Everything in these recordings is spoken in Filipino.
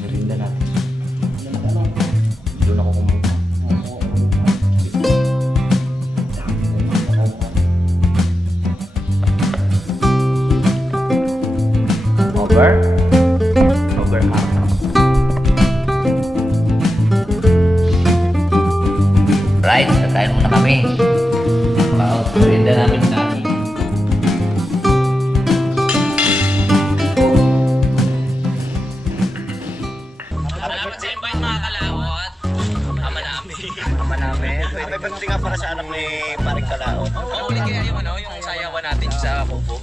Merinda natin. Doon ako kumunta. Over half. Right, kakain muna kami. Merinda namin sa akin. May birthday nga para sa anak ni Paring Kalaot. Oo, ulit kaya yung sayawan natin sa Kubo.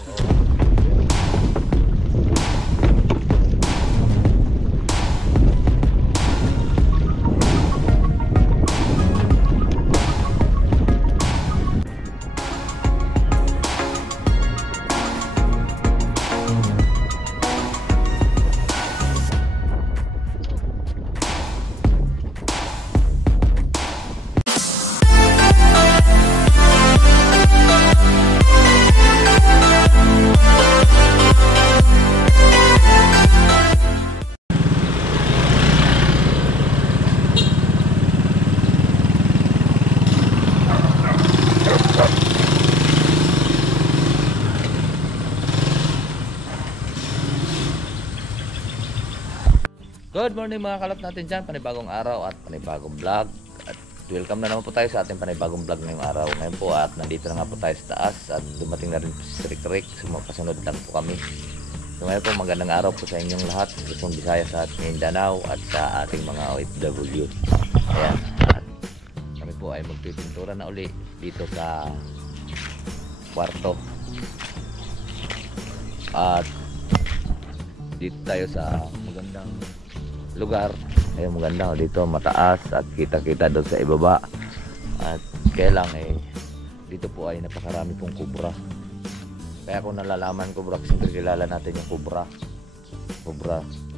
Good morning mga kalap natin dyan, panibagong araw at panibagong vlog. At welcome na naman po tayo sa ating panibagong vlog ngayong araw. Ngayon po at nandito na nga po tayo sa taas at dumating na rin po si Rick Rick. Sumapasunod lang po kami. So ngayon po magandang araw po sa inyong lahat, Luzon, Visayas at Mindanao at sa ating mga OFW. Ayan, at kami po ay magpipintura na uli dito sa kwarto. At dito tayo sa magandang lugar. Ayun, maganda dito, mataas at kita-kita doon sa ibaba. At kaya lang dito po ay napakarami pong kubra. Kaya kung nalalaman kubra, siyempre kilala natin yung kubra.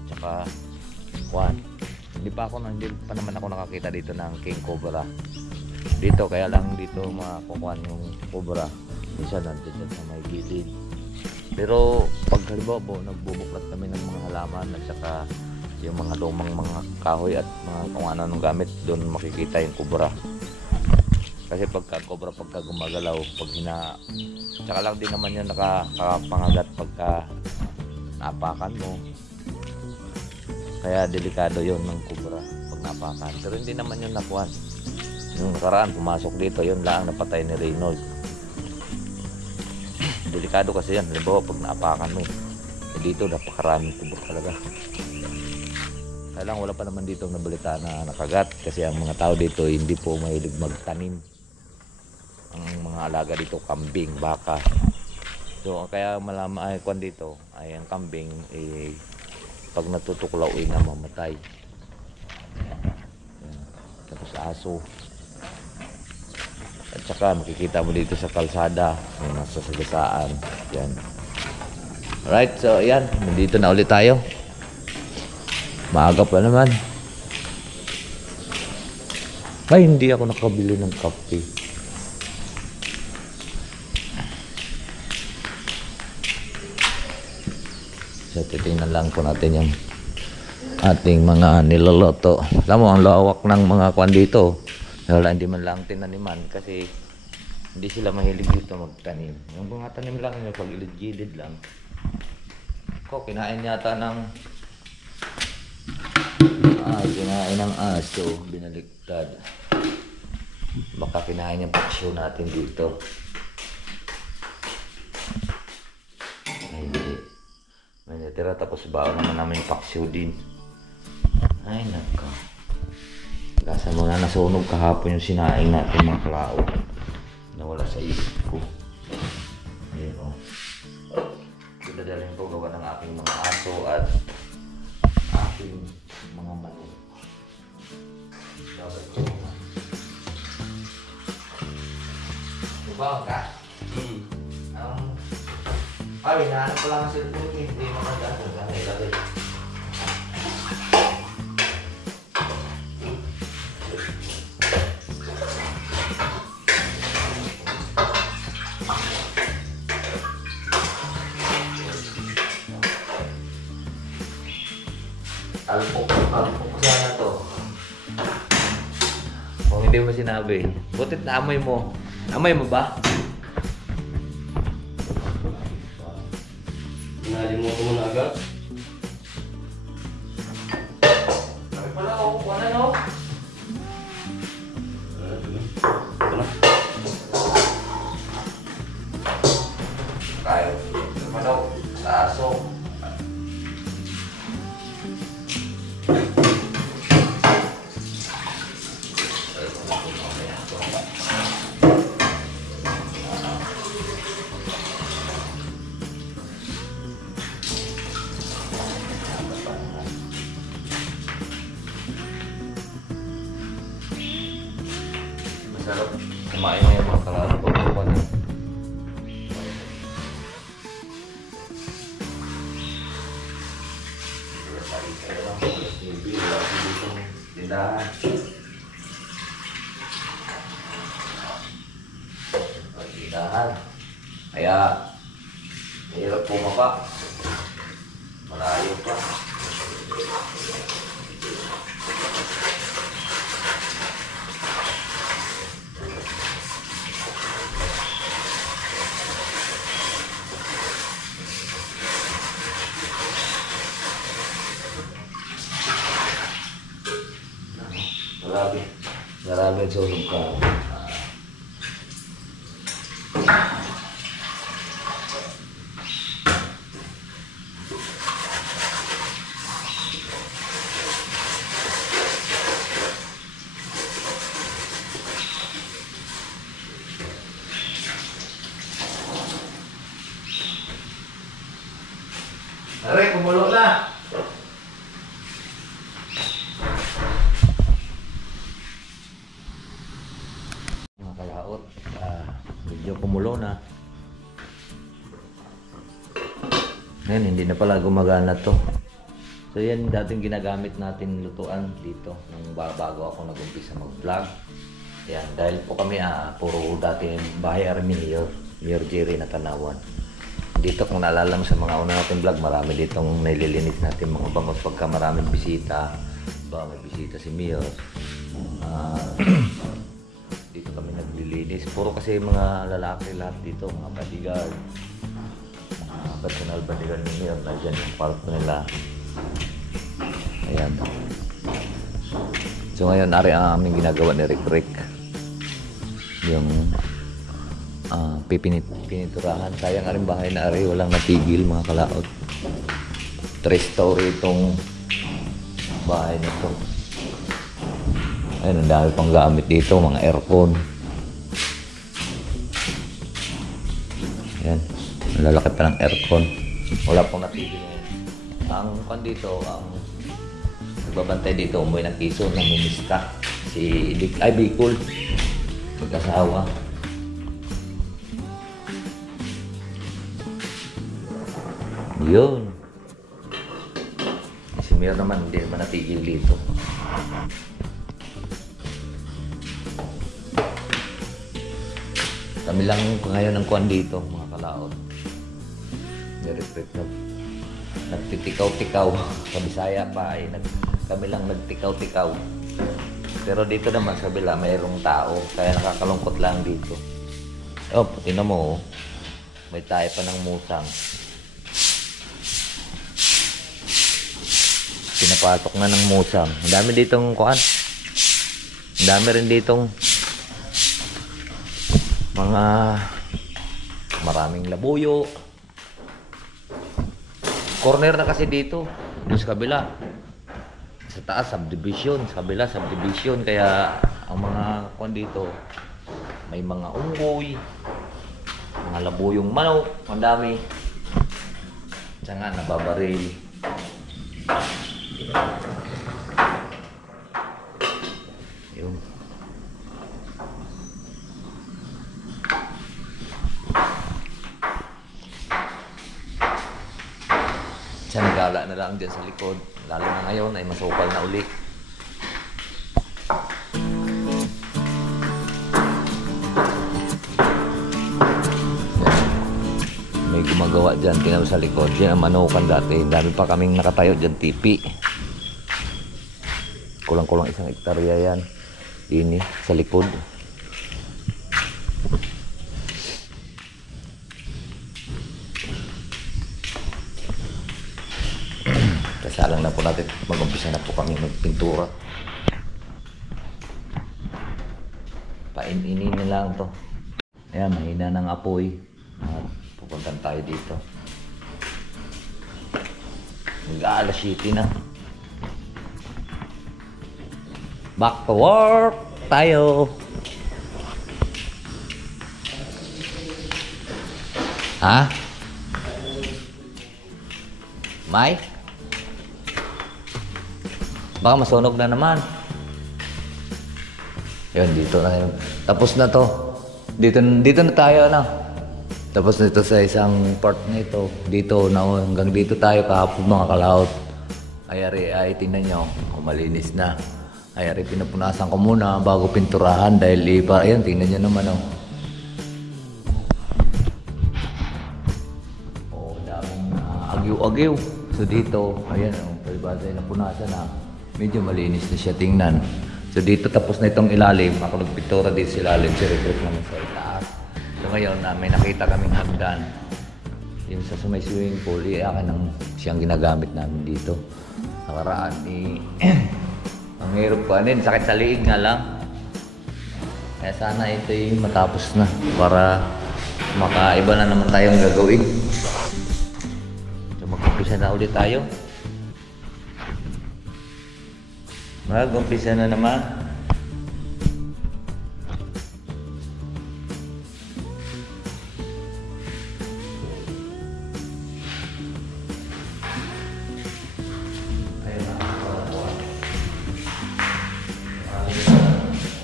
Tsaka Juan. Hindi pa naman ako nakakita dito ng king cobra. Dito kaya lang dito makukuha yung kubra. Minsan nandiyan sa may gilid. Pero pag halimbawa po nagbubuklat kami ng mga halaman at saka yung mga lumang mga kahoy at mga kung ano nung gamit, doon makikita yung kubra. Kasi pagka kubra, pagka gumagalaw, pag tsaka lang din naman yun nakapangagat pagka napakan mo. Kaya delikado yun ng kubra pag napakan. Pero hindi naman yun nakuhan. Yung nakaraan pumasok dito, yun lang napatay ni Reynold. Delikado kasi yan, halimbawa pag napakan mo dito, napakaraming kubra talaga. Kaya lang wala pa naman dito nabalita na nakagat kasi ang mga tao dito hindi po mahilig magtanim. Ang mga alaga dito kambing, baka. So kaya malaman ay kwan dito ay ang kambing pag natutuklaw ay namamatay. Yan. Tapos aso. At saka makikita mo dito sa kalsada yung nasa sagasaan. Yan. Alright, so yan, nandito na ulit tayo. Maaga pa naman. Ay, hindi ako nakabili ng kape. So, titingnan lang po natin yung ating mga niloloto. Alam mo, ang lawak ng mga kwan dito. Wala, hindi man lang tinaniman kasi hindi sila mahilig dito magtanim. Yung mga tanim lang yung pag-ilid-gilid lang. Ko, kinain yata ng kinain ng aso, binaliktad. Baka kinain yung paksyo natin dito. Ay, hindi. May natira tapos baon naman namin yung paksyo din. Ay, naka. Gasa mo na nasunog kahapon yung sinaing natin mga kalao. Nawala sa isip ko. Ayan o. Dadalhin ko gawa ng aking mga aso at aking mga manok. Dapat ko naman. Diba ka? Ay, hinahanap ko lang ang cellphone eh. Hindi makagano. Gano'n ilagay. Alpok ko sana to. Kung hindi mo sinabi, butit na amoy mo. Amoy mo ba? Nalimutan mo na agad. Sabi pala ako, kuha na no? Ito na. Kayo. Ano? Taso. Masarap. Kumain mo yung mga kalabot. Tindahan. Tindahan. Kaya hirap pumapa. Malayo pa. Grabe. Grabe ang sunog ka. Aray, kumulo na! Mga kalaot, medyo kumulo na. Ngayon, hindi na pala gumagana to. So yan dating ginagamit natin lutuan dito nung bago ako nag-umpisa mag-vlog. Yan, dahil po kami puro dati bahay Arminio, Mayor Jerry na Tanawan. Dito kung naalala mo sa mga una natin vlog, marami ditong nililinis natin mga bangos pagka maraming bisita. Ba, may bisita si Mayor. Dito kami naglilinis. Puro kasi mga lalaki lahat dito, mga bodyguard. Personal bodyguard ni Mayor. Nandiyan yung kwarto nila. Ayan. So ngayon, ari ang aming ginagawa ni Rick. Yung piniturahan. Sayang nga rin bahay na ari, walang natigil mga kalaot. 3-story itong bahay na ito. Ayun, ang dami pang gamit dito, mga aircon. Ayan, ang lalaki pa ng aircon. Wala pong natigil ngayon. Ang kan dito, ang nagbabantay dito, umuwi ng Quezon, ng Ministra. Si Bicol. Magkasawa. Yun. Si Mayor naman, hindi naman natigil dito. Kami lang ngayon ang kuwan dito, mga kalaot. Nagtitikaw-tikaw. Sa Bisaya pa ay kami lang nagtikaw-tikaw. Pero dito naman sa kabila mayroong tao, kaya nakakalungkot lang dito. Oh, tingnan mo, may tayo pa ng musang. Pinapasok na ng musang. Ang dami ditong kuan. Ang dami rin ditong mga maraming labuyo. Corner na kasi dito. Doon sa kabila. Sa taas, subdivision. Sa kabila, subdivision. Kaya ang mga kuan dito, may mga unggoy, mga labuyong manok. Ang dami. Diyan nga, nababaril. Yun. Siya nagala na lang dyan sa likod. Lalo na ngayon ay masukal na uli. May gumagawa dyan. Tingnan mo sa likod. Yan ang manukan dati. Dami pa kaming nakatayo dyan, tipi. Kulang-kulang 1 hektarya yan. Ini sa likod. Kasalang na po natin. Mag-umpisa na po kami magpintura. Pain-inin na lang to. Ayan, mahina ng apoy. At pupuntan tayo dito. Mag-aalas 7 na. Back to work tayo. Ha? May? Baka masunog na naman. Yun, dito na yun. Tapos na to. Dito na tayo, ano? Tapos nito sa isang part na ito. Dito na, hanggang dito tayo kahapon mga kalaot. Ay, tingnan nyo. Malinis na. Ay, pinapunasan ko muna bago pinturahan dahil iba. Ayan, tingnan nyo naman, oh. Oh, daming agyo-agyo. So dito, ayan, oh, palibasa na punasan na. Medyo malinis na siya tingnan. So dito tapos na itong ilalim. Ako nagpintura dito sa ilalim. Si recruit naman sa itaas. So ngayon, may nakita kaming hagdan. Yung sa may swimming pool, akin ang siyang ginagamit namin dito. Nakaraan, ang hirap ko. Sakit sa liig nga lang. Kaya sana ito yung matapos na para makaiba na naman tayong gagawin. So mag-umpisa na ulit tayo. Mag-umpisa na naman.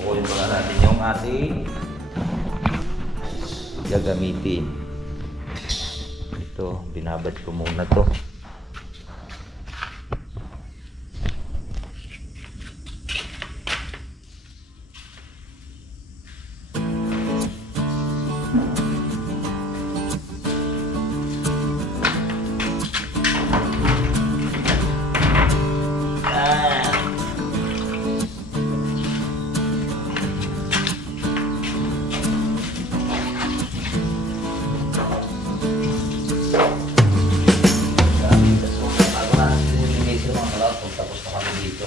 Kukunin pala natin yung ating gagamitin. Ito, binabad ko muna to. Tapos na kami dito.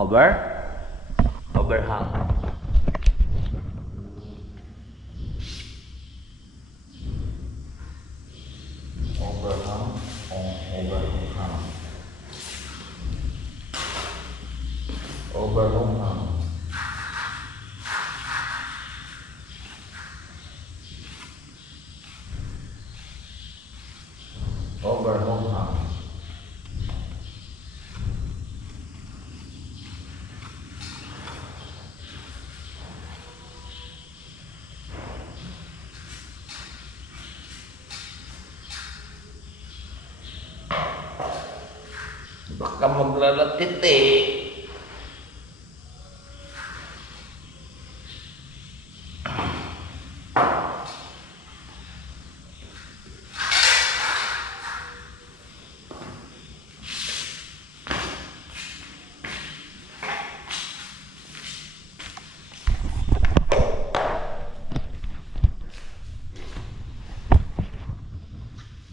Overhang. Overhang. Overhang. Overhang. Overhang. Baka maglalatit eh.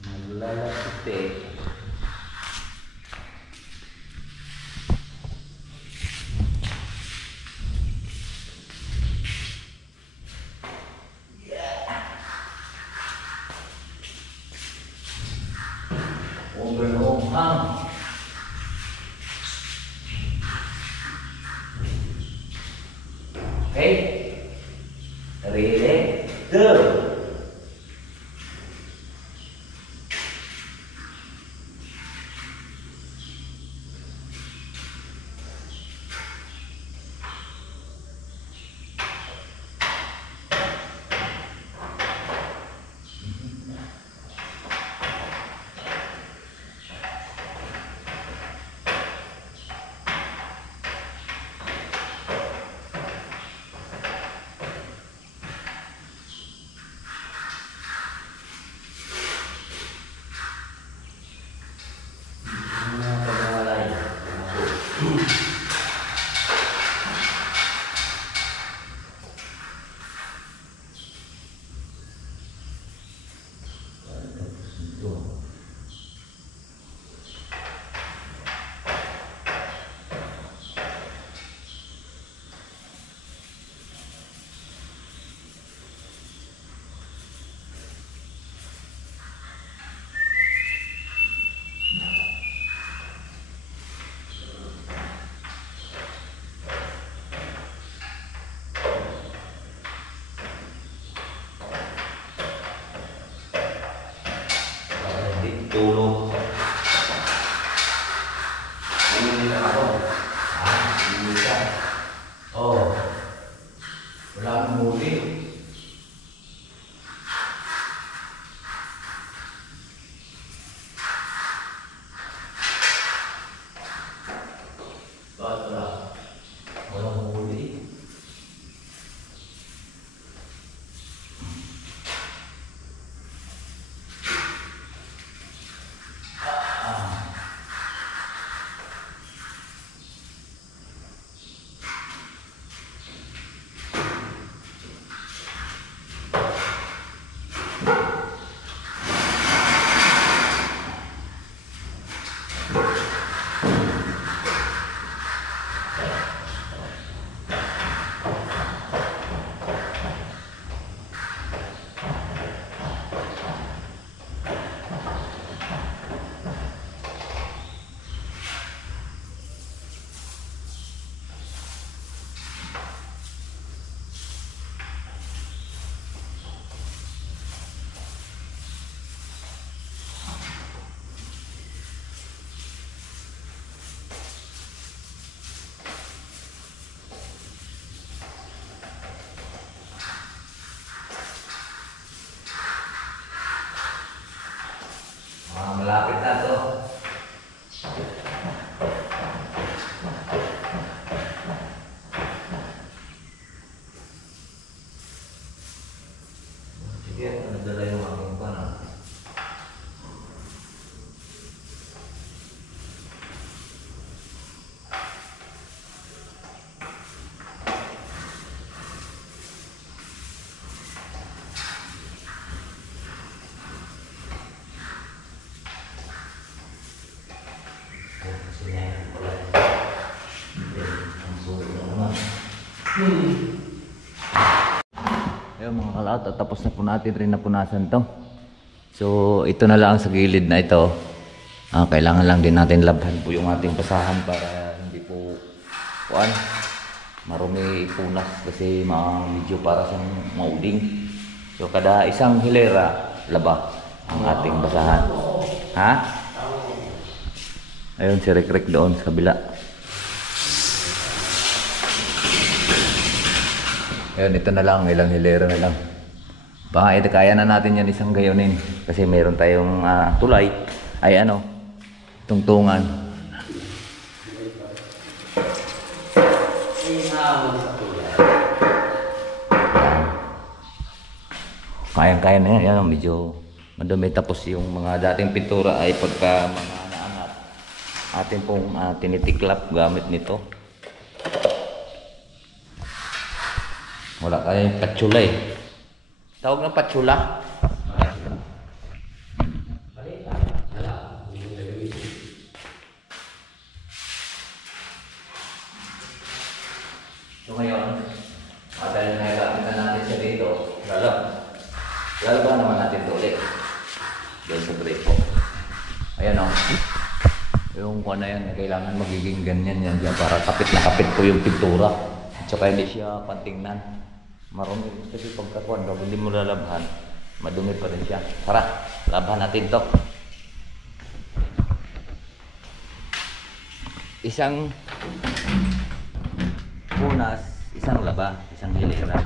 Maglalatit eh. Overhang. Okay. Ready? Go. Tulog. Hindi na ako. Hindi ka. Oh. Wala akong muli. Bakit wala? Walang muli. Malapit na to. Sige, nadala yung aking panang. Sini, Ayun mga kalaot, tapos na po natin rin napunasan to. So ito na lang sa gilid na ito. Kailangan lang din natin labhan po yung ating basahan para hindi po marumi punas kasi medyo para sa mauding. So kada isang hilera laba ang ating basahan. Ha? Ayun si Rick doon sa kabila. Ayun, ito na lang, ilang hilera na lang. Baka ito kaya na natin yan isang gayonin kasi meron tayong tulay ay tungtungan. Kayang-kaya na yan, medyo madumi. Tapos yung mga dating pintura ay pagka mga naangat atin pong tinitiklap gamit nito. Wala kayong patsula eh. Tawag ng patsula. So ngayon, dahil nagagamit na natin siya dito, lalaba naman natin ito ulit. Doon sa gripo. Ayan o. Yung kuha na yan, kailangan magiging ganyan yan dyan para kapit na kapit po yung pintura. At saka hindi siya pantingnan. Marumi kasi pagkakuan daw, hindi mo lalabhan, madumi pa rin siya. Tara, labhan natin to. Isang punas, isang laba, isang hilera.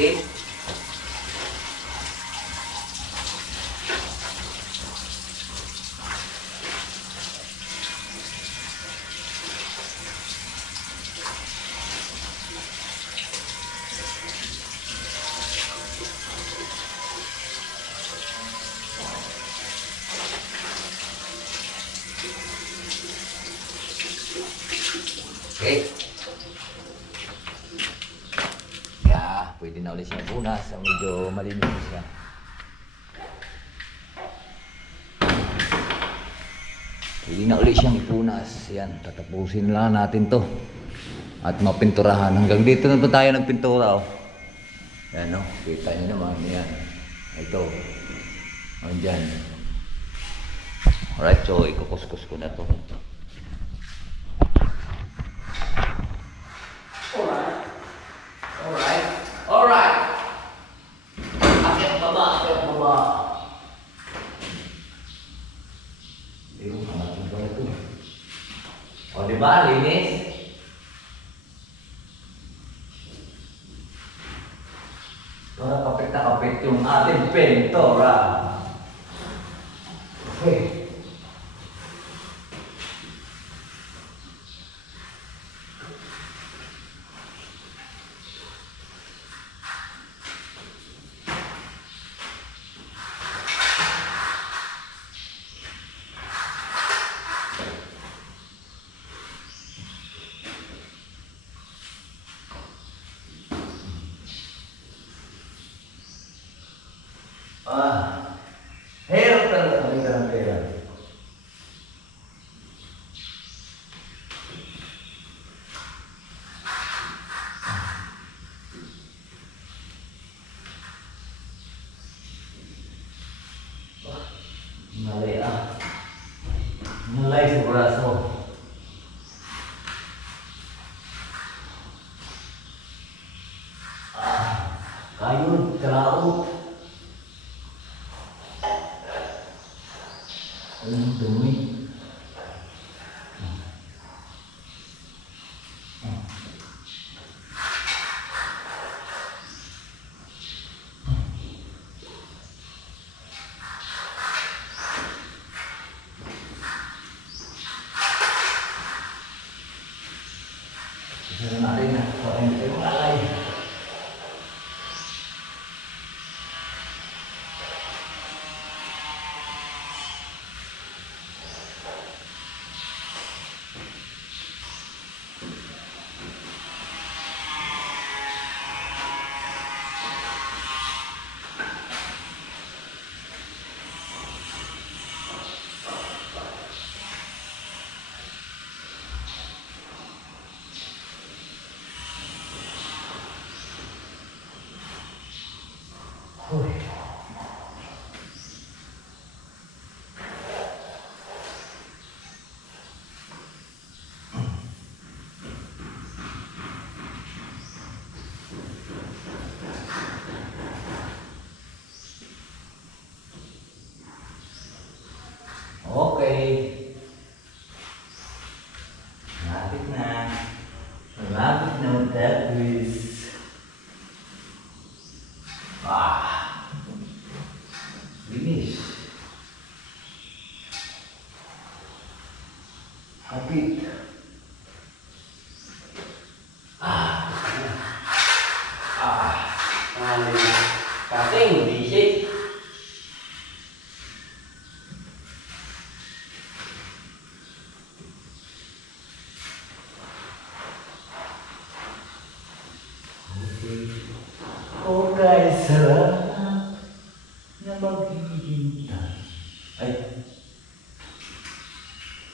Okay. Okay. Pwede na ulit siyang punas. Medyo malinis na siya. Pwede na ulit siyang ipunas. Yan, tatapusin lang natin to. At mapinturahan. Hanggang dito na pa tayo nagpintura. Yan o, kita nyo naman. Yan. Ito. Andyan. Alright, so ikukuskus ko na to. O diba, linis? Para kapit na kapit yung ating pintura. Okay. Hirap talaga kami ng pera. Nalay sa braso. Kayod, kalaot. Ang dumi. Isa natin na. Parang hindi tayo alay.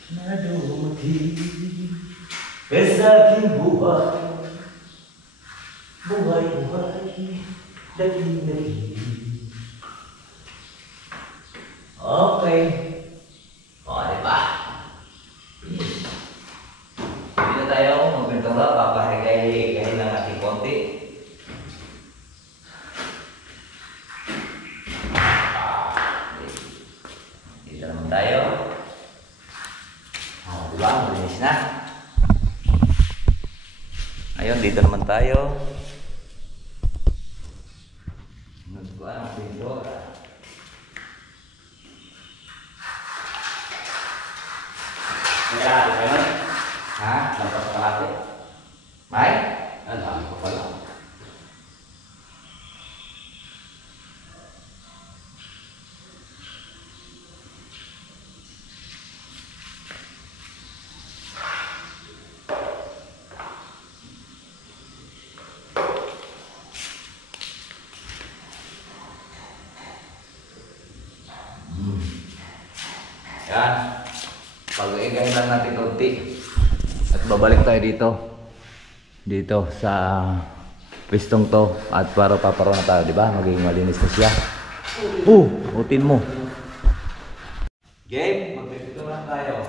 na dumating sa aking buhay. Buhay, daging. Okay. O, diba? Yes. Hindi na tayo magbintong papahigay lang natin konti. Dito naman tayo. O, diba? Malinis na. Ayun, dito naman tayo. Nagkuhan ang pintura. Kaya, di ba? Ha? Lampas ka natin. May? Dami ko pala. Yan. Pag-iigay lang natin konti. At babalik tayo dito sa pistong to at para paparoon na tayo, di ba? Magiging malinis na siya. Utin mo. Game, magpipito na tayo.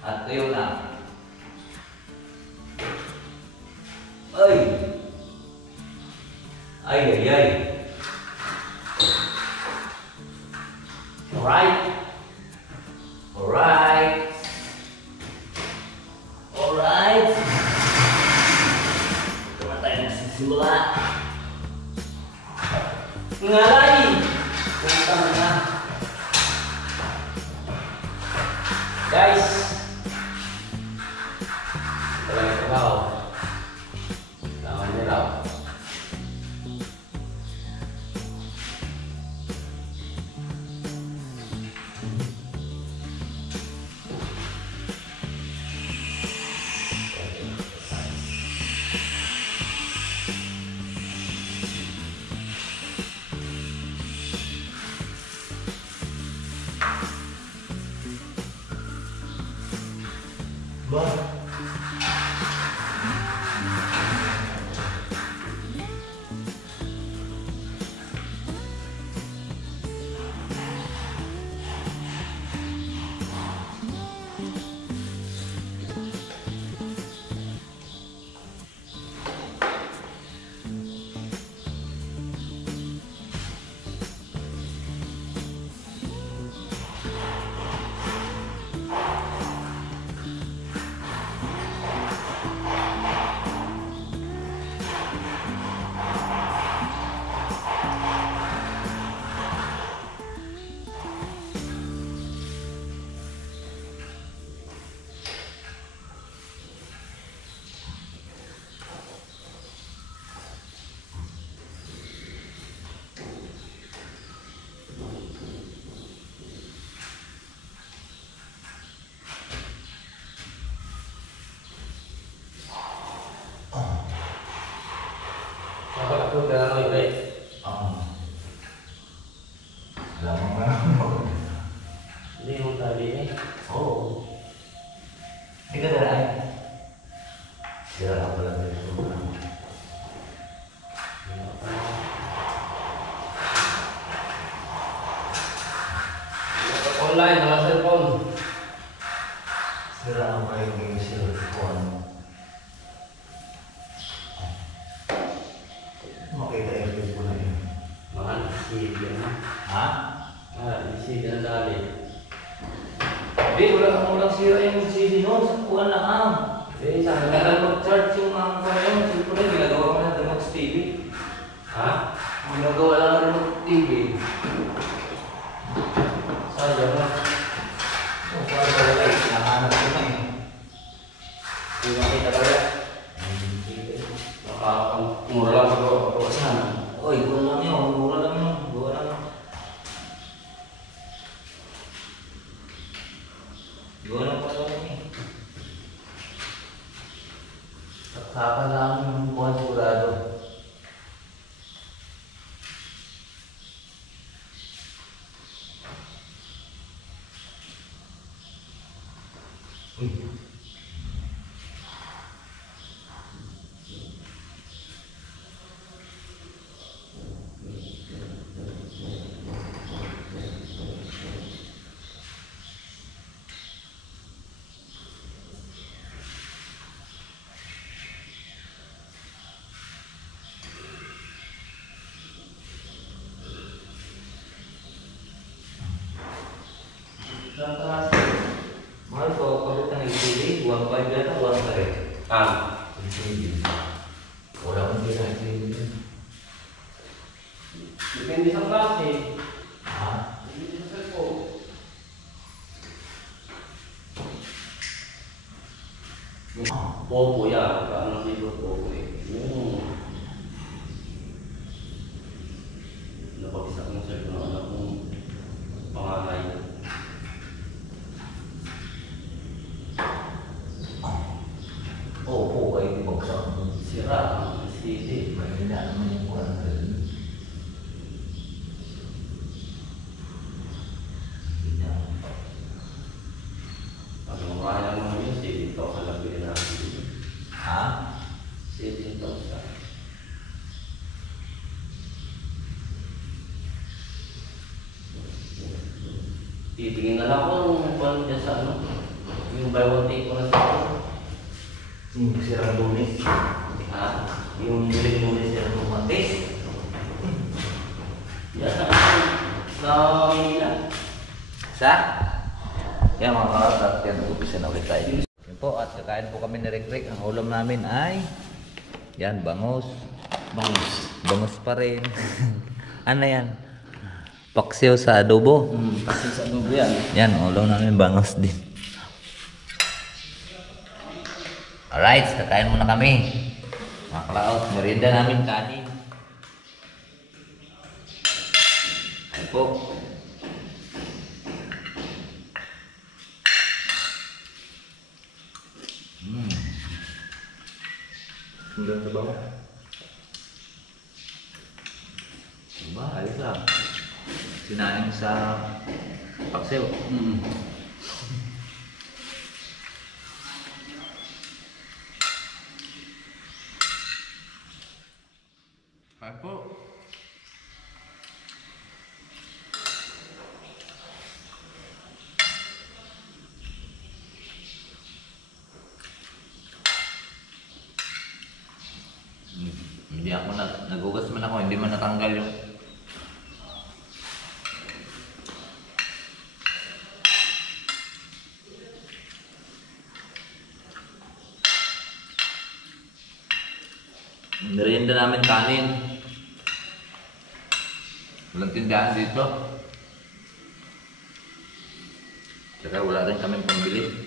At tuyo na. Ay! Ay. Alright. Ito na tayo nagsisimula. Ngalay! Punta na. Guys! Walang ikaw. Laman niya lang. Ako na lang ulit. Lamang na lang. Hindi mo tali eh. Oo. Hindi ka daraan. Sira ka pala dito. Online, mga cellphone. Sira ka pa yung cellphone. Makita yung cellphone na yun. Mga isip yan. Ha? Isip yan dali. Hindi, walang sira yung CD noon. Sa kuwan lang ang. Eh, saan Kaya ka? mag-charge yung mga kuwan yun. Siyempre, ginagawa ko na remote TV. Ha? Ginagawa lang ng remote TV. Sayang na. So, para ba wala eh. Nahanap ko na eh. Hindi makita kaya. Mura lang ako sana. Oy, kuwan lang yun. Mura lang yun. Gawa lang. Gawa lang pala lang eh. Saksakan lang yung kuwan sigurado. Mahal ko, kapit ng LCD, 1.5 yata, 1.5. LCD. Wala akong LCD. Depende sa klase. Ha? Depende sa cellphone. Popo yan. Paano dito Popo eh. Napag-isa kong cellphone ng anak kong panganay. Oo, ay bagsak. Sira ang CD. Mahina naman yung kuwan na rin. Mahina. Ang mga lang naman yun, CD ito ang labi na Ha? CD ito sa titingin na lang ako nung kung dyan sa ano, yung buy one take ko na sa ako. Yung sirang lunis. Ha? Yung lunis sirang lumatis. Yan sa Manila. Sa? Yan mga karat, yan, umpisa na ulit tayo. Yan po, at kakain po kami ni Rick. Ang ulam namin ay, yan, bangus. Bangus pa rin. Ano yan? Paksiw sa adobo. Kasi sa adobo yan. Yan, ulam namin bangus din. Alright, kakain muna kami. Mga kalaot, merienda namin kanin. Ayan po. Hanggang sa bawah. Diba, ayos lang. Sinaing sa paksiw. Kain po. Hindi ako nagugas man ako, hindi man natanggal yung merienda namin kanin. Walang tindahan dito. Saka wala rin kaming pambili.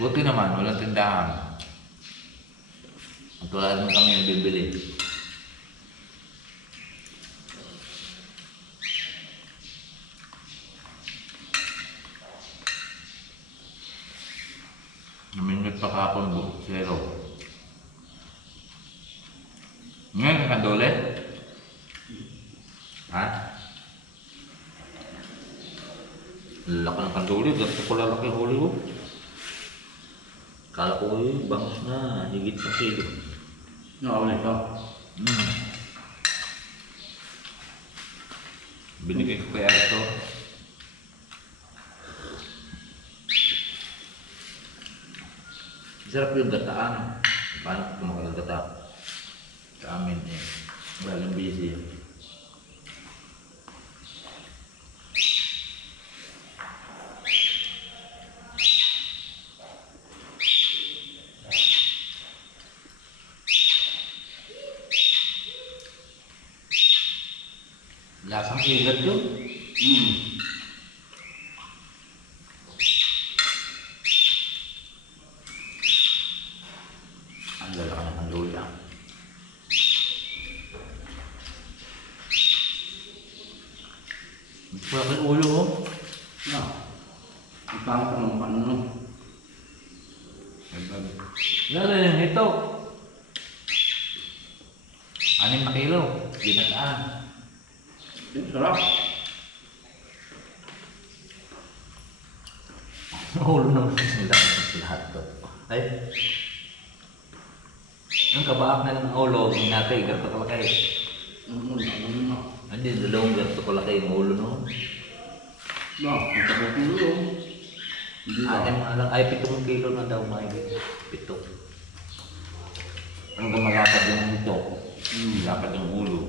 Buti naman, walang tindahan. At wala rin kami yung bibili. Naminit pa kapon bu, zero. Ngayon, nakandole? Ha? Laki ng kandole, ganito ko lalaki huli ko. Kala ko bangus na, higit sa kilo. Nakaulit ka. Binigay ko kaya ito. Sarap yung gataan. Paano kung makagata? Sa amin eh. Walang busy. Lasang igat yun. Ang lalaki ng lula. Wala kang ulo oh. Ang pangit ng ano. Ay, bago. Lalo yung ito. 6 na kilo. Ginataan. Sarap. Ulo naman sila lahat to. Ay. Ang kabaak na ng ulo, natin, ganito kalaki. Hindi, dalawang ganito kalaki yung ulo no. Matapos mo yun. Atin mga lang, ay 7 kilo na daw may 7. Hanggang malapad yung ito. Malapad yung ulo.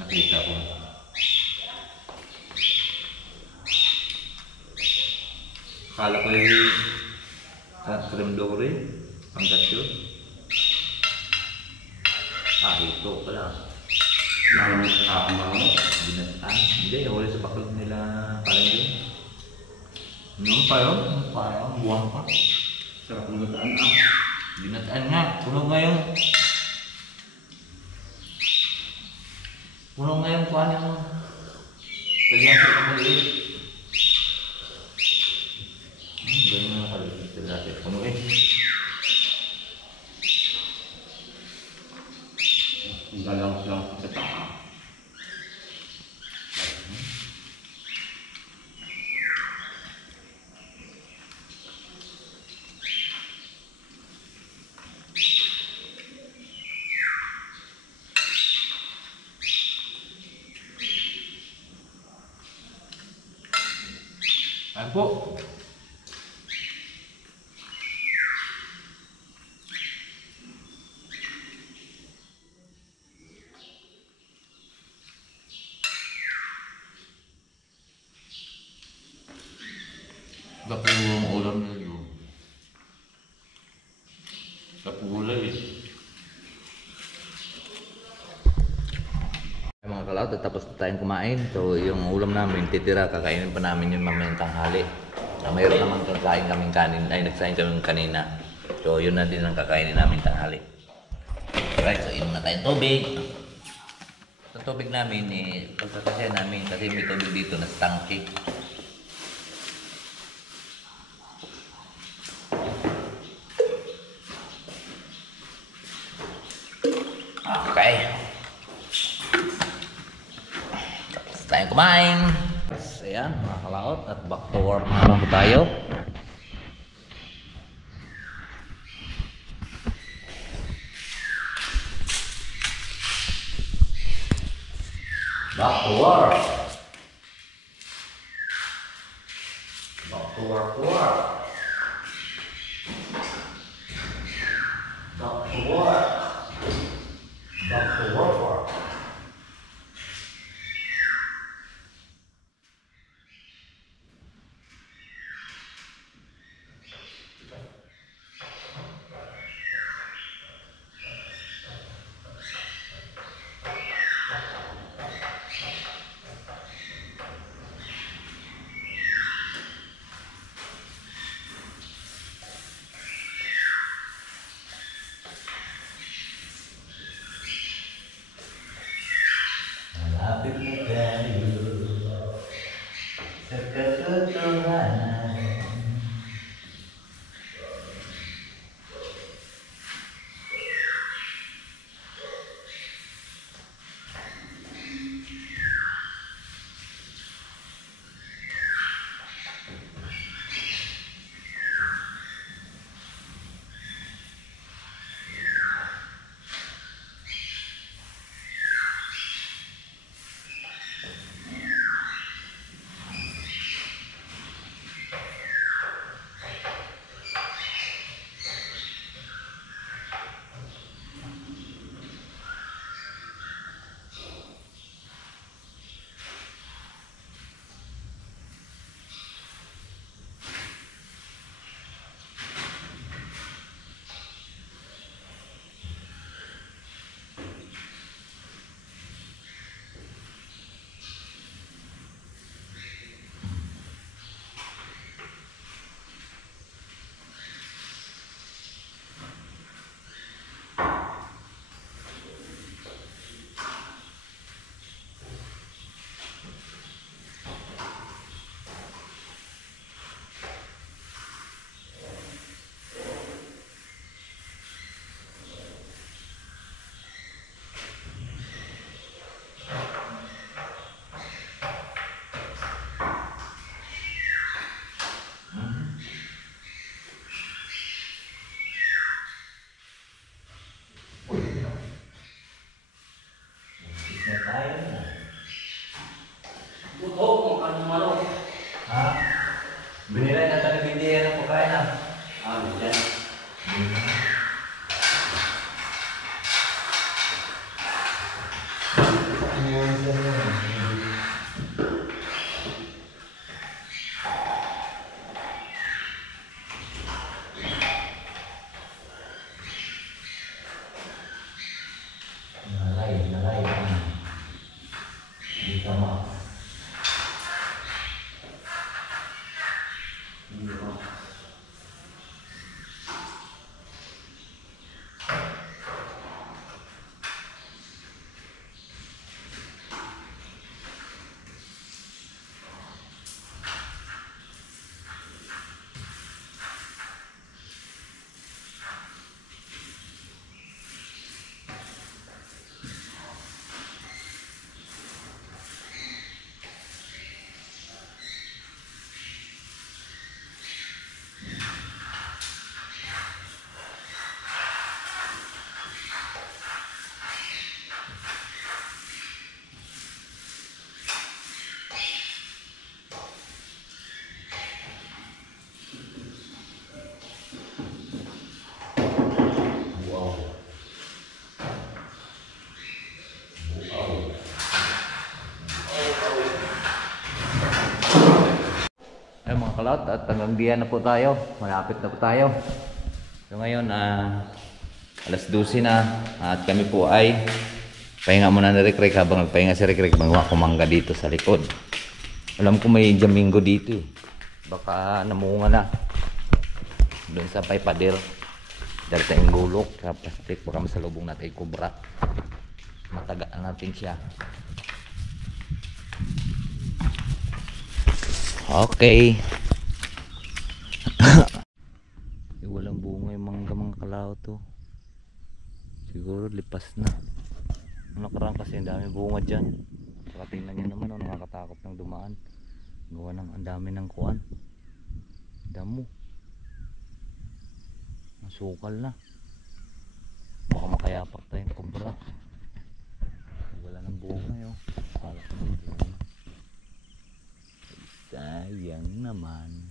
Nakita ko. Akala ko yung creme dore, hanggang yun. Ito pala. Malamig ako mga Binataan. Hindi, wala sa baklog nila parang yun. Ano pa yun? Ano pa yun? Buwan pa. sarap ng gataan Binataan nga. Puno nga yung... Puno nga yung kuhan yung... Kalyaso na maliit. Ganyan na kalyaso natin. Puno eh. Ang galang sa gataan. Ayan po. Dapat yung ulam nila yun. Dapat gulay eh. Mga kalawt, tapos na tayong kumain. So yung ulam namin, titira, kakainin pa namin yung mamayang tanghali. Mayroon naman kakain kaming kanin, ay nagsain kami kanina. So yun na din ang kakainin namin tanghali. Alright, so inom na tayong tubig. Sa tubig namin, pagkakasya namin, kasi may tubig dito na tangke. Okay. Tapos tayong kumain. Ayan, mga kalaot. At back to work naman po tayo. Back to work. Back to work. Back to work. Back to work. try na. Dyan. Nalay. Di tama. Ay mga kalot, at hanggang diyan na po tayo. Malapit na po tayo. So ngayon, alas 12 na. At kami po ay pahinga muna ni Rick habang nagpahinga si Rick mga kumangga dito sa likod. Alam ko may jamingo dito eh. Baka namunga na. Doon sa paypader. Dahil sa ingulok, sa plastic, baka masalubong natin kubra. Matagaan natin siya. Okay. Walang bunga yung mga kalao to. Siguro lipas na. Nakaraan kasi ang dami bunga dyan. Saka tingnan nyo naman, nakakatakot ng dumaan. Gawa ng ang dami ng kuan. Damo. Masukal na. Baka makayapak tayong kubra. Wala ng bunga yun. Kala ko ng bunga. Sayang naman.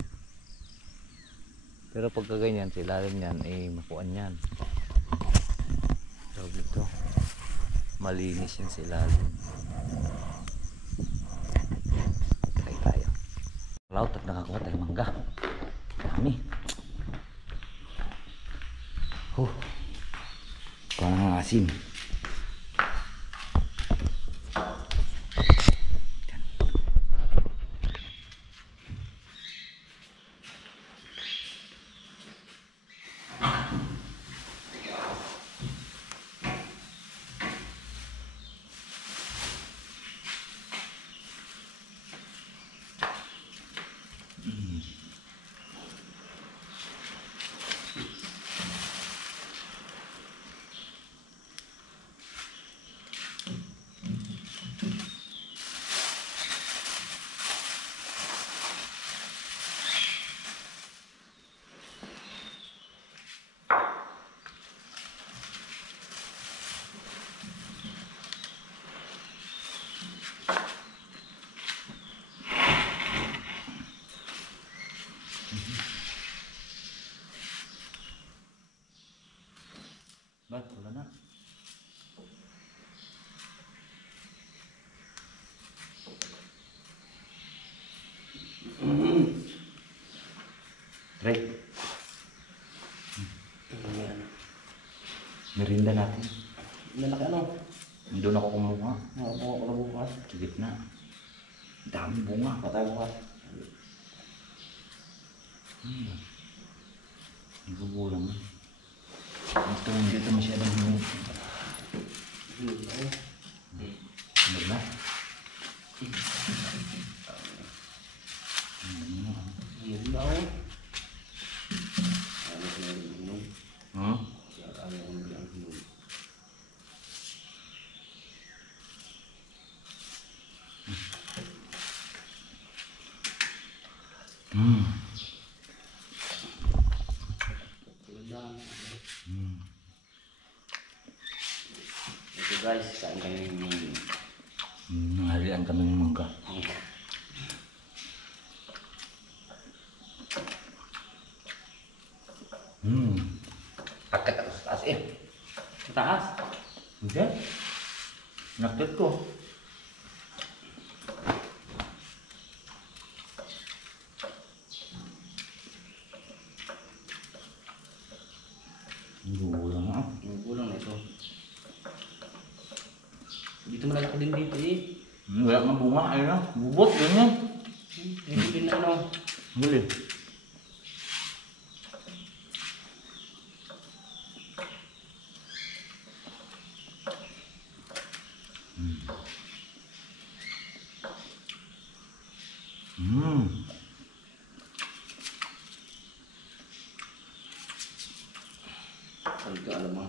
Pero pagka ganyan, sa ilalim yan, makuan yan. Tawag ito. Malinis yan sa ilalim. Try tayo. Laut at nakakuha tayo mangga. Dami. Kuha ng asim. Ba't wala na? Try. Merinda natin. Malaki ano? Doon ako kumuha. Nakakuha ko na bukas. Sa gitna. Dami bunga. Patay bukas. Hindi ko kulang. Ito hindi ito masyadong hingi. Ano ba? Yun daw. Ito guys, kain kami Akit ako sa taas eh. Sa taas. Hindi. Nakit ko. Gulang ah. Yung kulang na ito. Dito malalaki din dito eh. Wala nga bunga. Ayun na. Bubot. Ganyan. Dito din na ano. Huli. Sabi ko alam mo.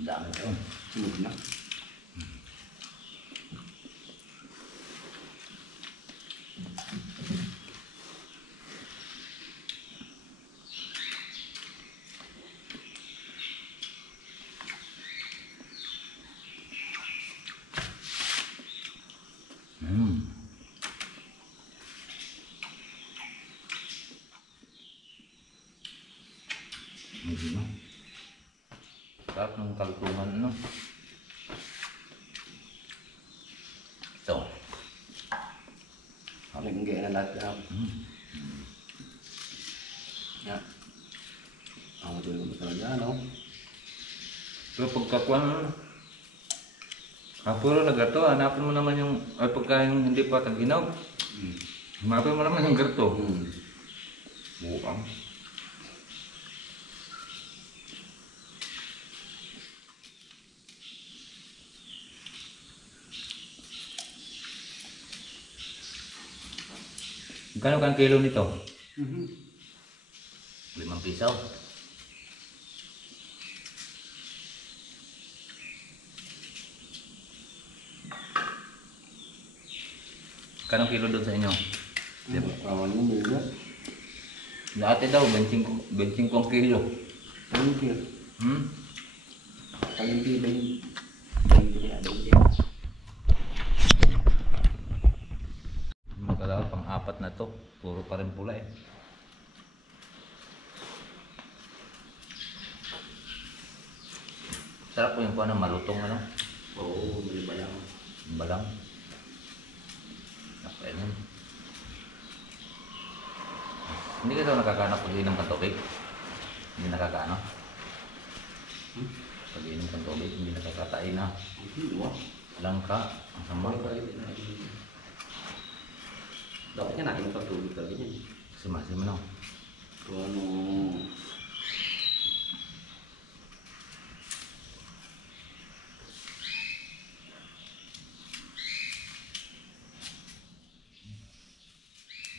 Dami ito. Sunod na. Hindi na. Sarap ng kaltungan, no? Ito. Nagigay na lahat na. Yan. Ang matulog mo talaga, no? Pero pagkakuan, puro na gato, hanapin mo naman yung, ay pagka yung hindi pa taginaw, hanapin mo naman yung gato. Buang. Magkano kang kilo nito? 5 piso. Kanong kilo doon sa inyo? Kawan mo mga. Dati daw, 25 ang kilo. Palinti. Hmm? Palinti ba yun? Palinti ada yun. Magkalaw, pang-apat na to. Puro pa rin pula eh. Sarap po yung kuha ng malutong ano? Oo, maliba lang. Balang. Okay nun. Hindi ka daw nakakaano pag inom kang tubig? Hindi nakakaano? Pag inom kang tubig, hindi nakakatain na. Langka, ang sama. Dapat nga natin magpagtulog talaga niyan. Simasim no? Kung ano...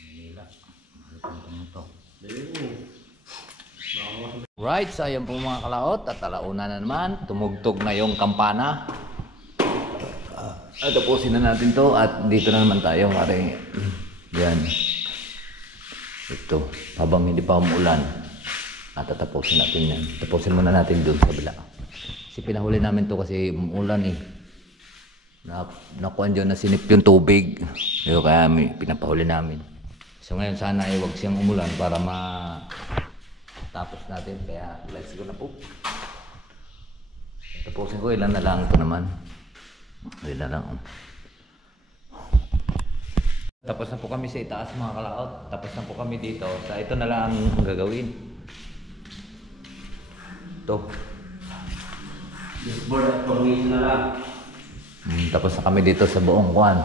Manila. Malutong to. Dali. Right, so ayan po mga kalaot at alauna na naman. Tumugtog na yung kampana. Tapusin na natin to at dito na naman tayo. Yan. Ito. Habang hindi pa umuulan. At tatapusin natin yan. Tapusin muna natin doon sa kabila. Kasi pinahuli namin to kasi umuulan eh. Nakuhan dyan na sinip yung tubig. Kaya pinapahuli namin. So ngayon sana ay wag siyang umulan para tapos natin, kaya let's go na po. Tapusin ko, ilan na lang ito naman. Ilan na lang. Tapos na po kami sa itaas mga kalaot. Tapos na po kami dito. Sa ito na lang ang gagawin. Ito. Disboard at permission na lang. Tapos na kami dito sa buong kuwan.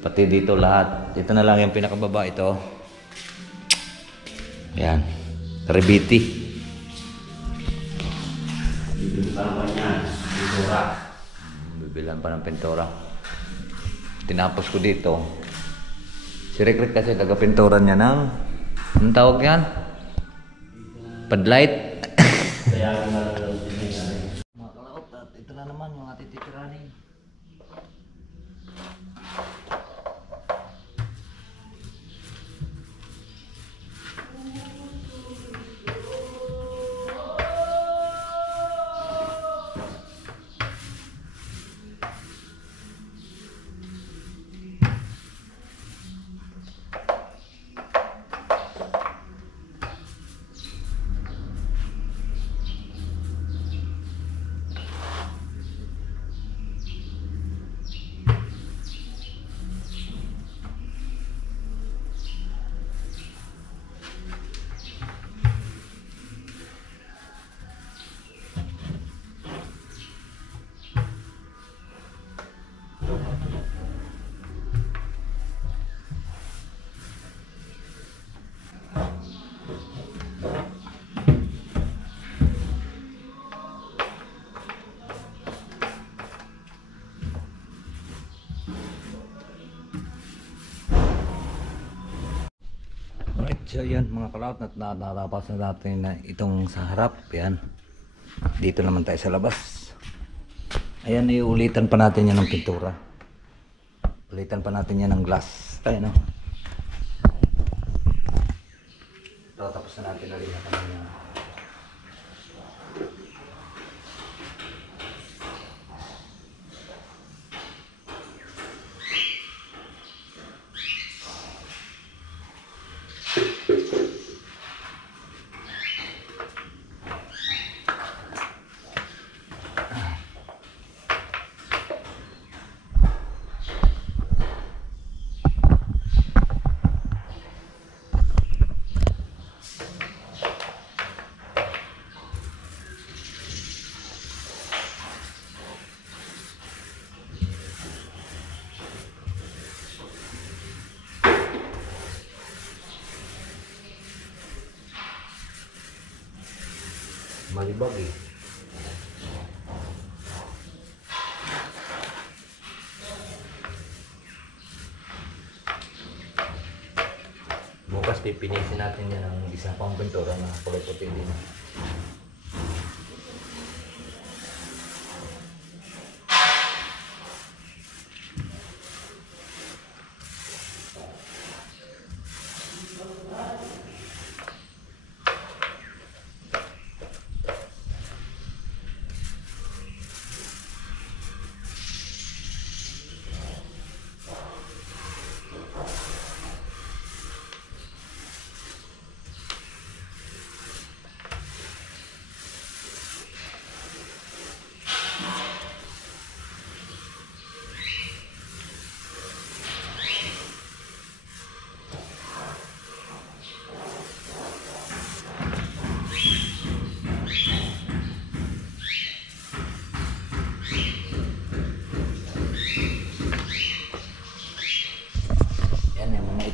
Pati dito lahat. Ito na lang yung pinakababa ito. Ayan. Rebiti. Bibilan pa niya. Pintura. Bibilan pa ng pintura. Tinapos ko dito. Si Rick kasi taga-pintura niya ng... Anong tawag yan? Padlight. Kaya ako na lang din. Mga kalaot, at ito na naman yung ating titiranin. So yan mga kalaot, natapos na natin na itong sa harap. Yan. Dito naman tayo sa labas. Ayan, iulitan pa natin yan ng pintura. Ulitan pa natin yan ng glass. Ayan o. So, tapos na natin ulit na kanina. Malibag eh. Bukas pipinisin natin yan ang isang pang pintura na kulay puti din.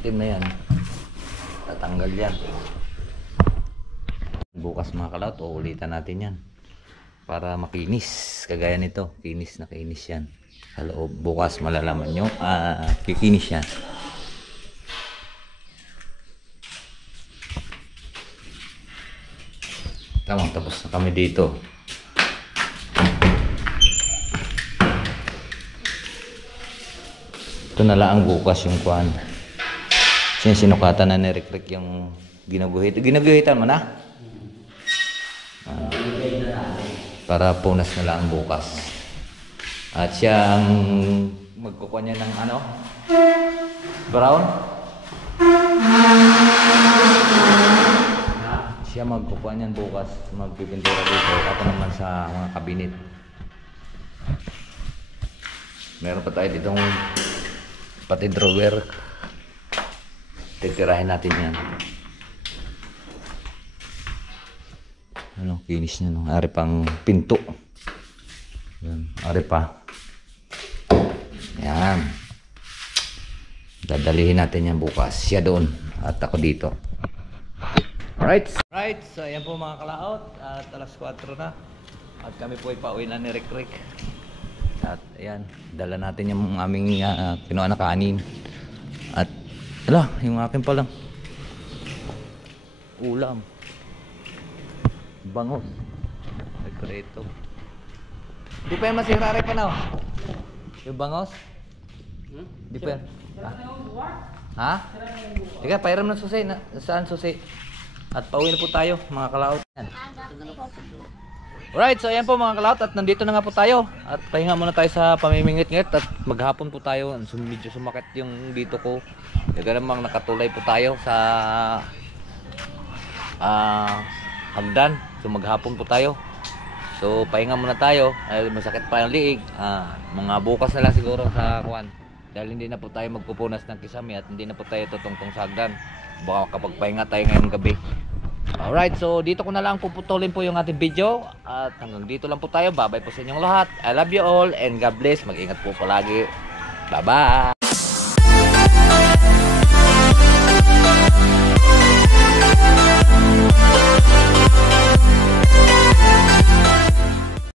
Itim na yan, tatanggal yan. Bukas mga kalaot, uulitan natin yan para makinis, kagaya nito, kinis na kinis yan sa loob. Bukas malalaman nyo, kikinis yan. Tamang tapos na kami dito. Ito na lang ang bukas yung kuhan. Sinukatan na ni Rick yung ginaguhit. Ginaguhitan mo na? Para punas na lang bukas. At siya ang magkukuha niya ng ano? Brown? Siya magkukuha niyan bukas. Magpipintura dito. Ako naman sa mga kabinet. Meron pa tayo ditong pati drawer. Titirahin natin yan. Ano, kinis niya, no? Ari pang pinto. Yan, ari pa. Yan. Dadalihin natin yan bukas. Siya doon at ako dito. Alright. Alright, so ayan po mga kalaot. At alas 4 na. At kami po ay pauwi na ni Rick. At ayan, dala natin yung aming kinuha na kanin. At ala, yung akin pa lang. Ulam. Bangos. Nagpreto. Di pa yung masira rin pa na. Yung bangos? Di pa yan. Ha? Ika, pairam ng susi. Saan susi? At pauwi na po tayo mga kalaot. Alright, so ayan po mga kalaot. At nandito na nga po tayo. At pahinga muna tayo sa pamimingit-ngit. At maghapon po tayo. Medyo sumakit yung dito ko. Kaya namang nakatulay po tayo sa hagdan. So maghapon po tayo. So pahinga muna tayo. Masakit pa yung liig. Mga bukas na lang siguro sa kuwan. Dahil hindi na po tayo magpupunas ng kisame. At hindi na po tayo tutungtong sa hagdan. Baka kapag pahinga tayo ngayong gabi. Alright, so dito ko na lang puputulin po yung ating video. At hanggang dito lang po tayo. Bye bye po sa inyong lahat. I love you all and God bless. Mag-ingat po palagi. Bye bye.